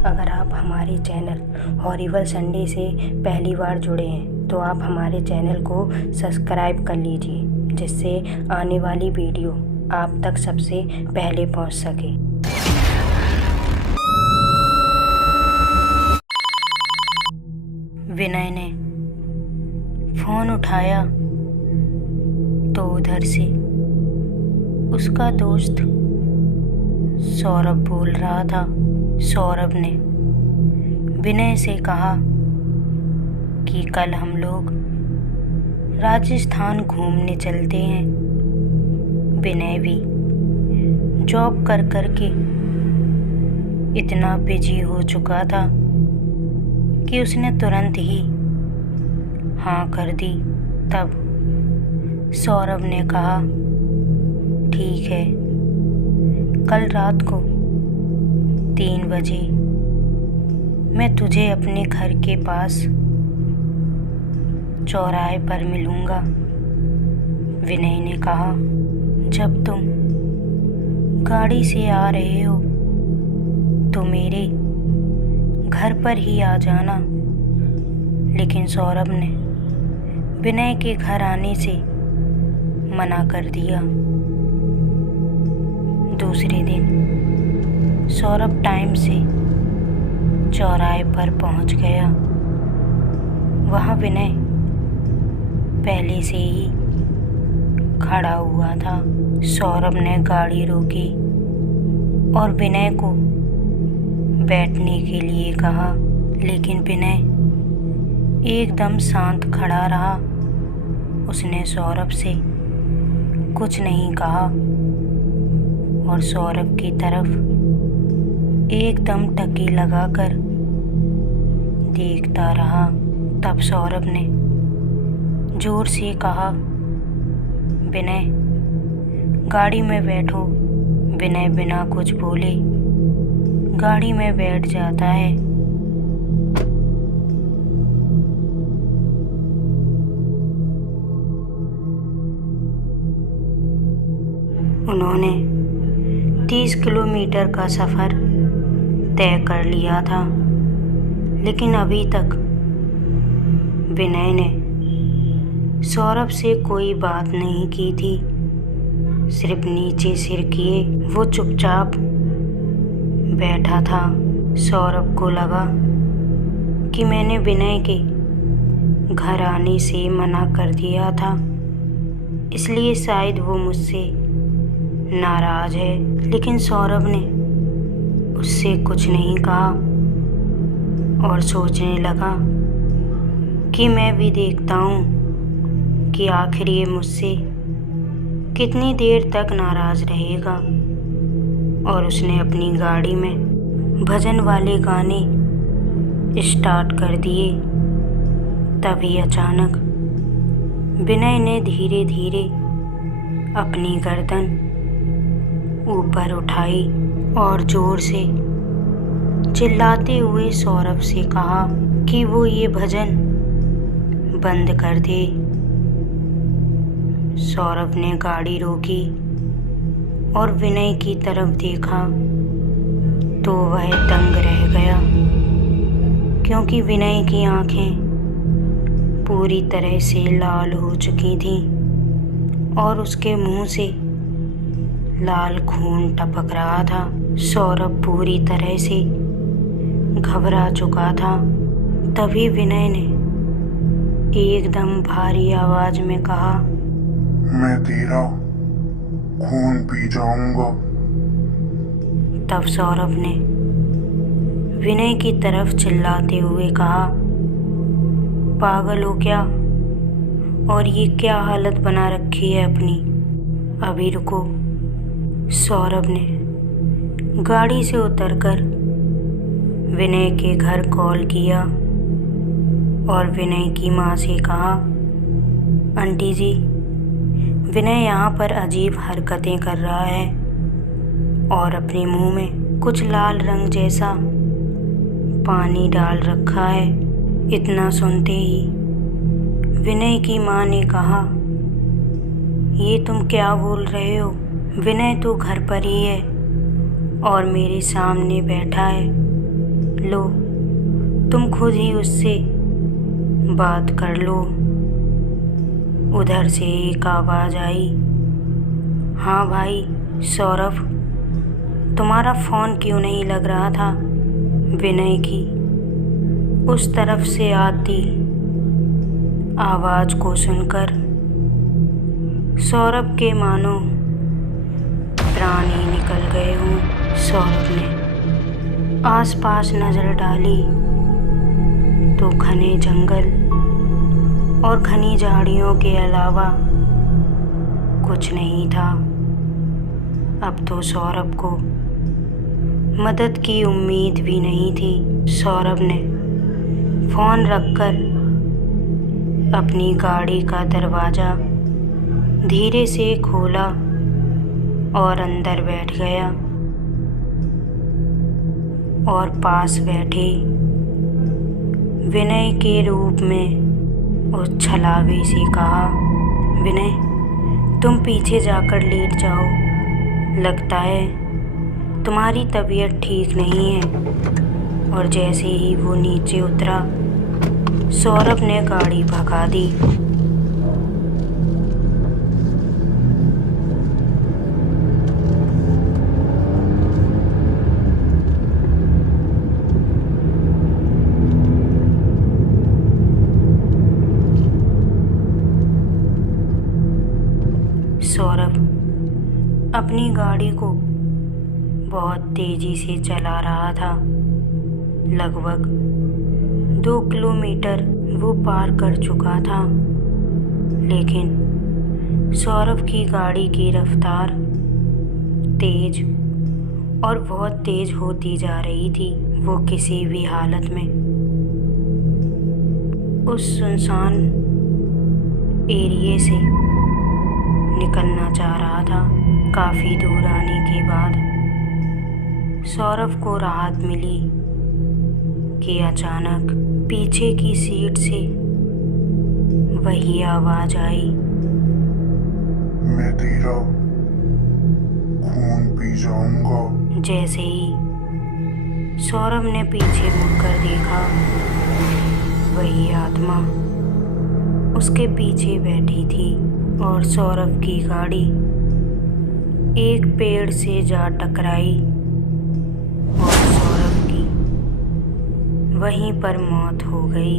अगर आप हमारे चैनल हॉरिबल संडे से पहली बार जुड़े हैं तो आप हमारे चैनल को सब्सक्राइब कर लीजिए, जिससे आने वाली वीडियो आप तक सबसे पहले पहुंच सके। विनय ने फ़ोन उठाया तो उधर से उसका दोस्त सौरभ बोल रहा था। सौरभ ने विनय से कहा कि कल हम लोग राजस्थान घूमने चलते हैं। विनय भी जॉब कर के इतना बिजी हो चुका था कि उसने तुरंत ही हाँ कर दी। तब सौरभ ने कहा, ठीक है, कल रात को 3 बजे मैं तुझे अपने घर के पास चौराहे पर मिलूँगा। विनय ने कहा, जब तुम गाड़ी से आ रहे हो तो मेरे घर पर ही आ जाना। लेकिन सौरभ ने विनय के घर आने से मना कर दिया। दूसरे दिन सौरभ टाइम से चौराहे पर पहुंच गया। वहाँ विनय पहले से ही खड़ा हुआ था। सौरभ ने गाड़ी रोकी और विनय को बैठने के लिए कहा, लेकिन विनय एकदम शांत खड़ा रहा। उसने सौरभ से कुछ नहीं कहा और सौरभ की तरफ एकदम टकी लगाकर देखता रहा। तब सौरभ ने जोर से कहा, विनय गाड़ी में बैठो। विनय बिना कुछ बोले गाड़ी में बैठ जाता है। उन्होंने 30 किलोमीटर का सफ़र तय कर लिया था, लेकिन अभी तक विनय ने सौरभ से कोई बात नहीं की थी। सिर्फ नीचे सिर किए वो चुपचाप बैठा था। सौरभ को लगा कि मैंने विनय के घर आने से मना कर दिया था, इसलिए शायद वो मुझसे नाराज़ है। लेकिन सौरभ ने उससे कुछ नहीं कहा और सोचने लगा कि मैं भी देखता हूँ कि आखिर ये मुझसे कितनी देर तक नाराज़ रहेगा। और उसने अपनी गाड़ी में भजन वाले गाने स्टार्ट कर दिए। तभी अचानक विनय ने धीरे धीरे अपनी गर्दन ऊपर उठाई और ज़ोर से चिल्लाते हुए सौरभ से कहा कि वो ये भजन बंद कर दे। सौरभ ने गाड़ी रोकी और विनय की तरफ देखा तो वह दंग रह गया, क्योंकि विनय की आंखें पूरी तरह से लाल हो चुकी थीं और उसके मुंह से लाल खून टपक रहा था। सौरभ पूरी तरह से घबरा चुका था। तभी विनय ने एकदम भारी आवाज में कहा, मैं तेरा खून पी जाऊंगा। तब सौरभ ने विनय की तरफ चिल्लाते हुए कहा, पागल हो क्या? और ये क्या हालत बना रखी है अपनी? अभी रुको। सौरभ ने गाड़ी से उतरकर विनय के घर कॉल किया और विनय की माँ से कहा, आंटी जी, विनय यहाँ पर अजीब हरकतें कर रहा है और अपने मुंह में कुछ लाल रंग जैसा पानी डाल रखा है। इतना सुनते ही विनय की माँ ने कहा, ये तुम क्या बोल रहे हो? विनय तो घर पर ही है और मेरे सामने बैठा है, लो, तुम खुद ही उससे बात कर लो। उधर से एक आवाज़ आई, हाँ भाई सौरभ, तुम्हारा फ़ोन क्यों नहीं लग रहा था? विनय की उस तरफ से आती आवाज़ को सुनकर सौरभ के मानो प्राण ही निकल गए हों। सौरभ ने आसपास नज़र डाली तो घने जंगल और घनी झाड़ियों के अलावा कुछ नहीं था। अब तो सौरभ को मदद की उम्मीद भी नहीं थी। सौरभ ने फ़ोन रखकर अपनी गाड़ी का दरवाज़ा धीरे से खोला और अंदर बैठ गया और पास बैठे विनय के रूप में उस छलावे से कहा, विनय, तुम पीछे जाकर लेट जाओ, लगता है तुम्हारी तबीयत ठीक नहीं है। और जैसे ही वो नीचे उतरा, सौरभ ने गाड़ी भगा दी। सौरभ अपनी गाड़ी को बहुत तेजी से चला रहा था। लगभग 2 किलोमीटर वो पार कर चुका था, लेकिन सौरभ की गाड़ी की रफ्तार तेज और बहुत तेज होती जा रही थी। वो किसी भी हालत में उस सुनसान एरिया से निकलना चाह रहा था। काफ़ी दूर आने के बाद सौरभ को राहत मिली कि अचानक पीछे की सीट से वही आवाज़ आई, मैं तेरा खून पी जाऊंगा। जैसे ही सौरभ ने पीछे मुड़कर देखा, वही आत्मा उसके पीछे बैठी थी और सौरभ की गाड़ी एक पेड़ से जा टकराई और सौरभ की वहीं पर मौत हो गई।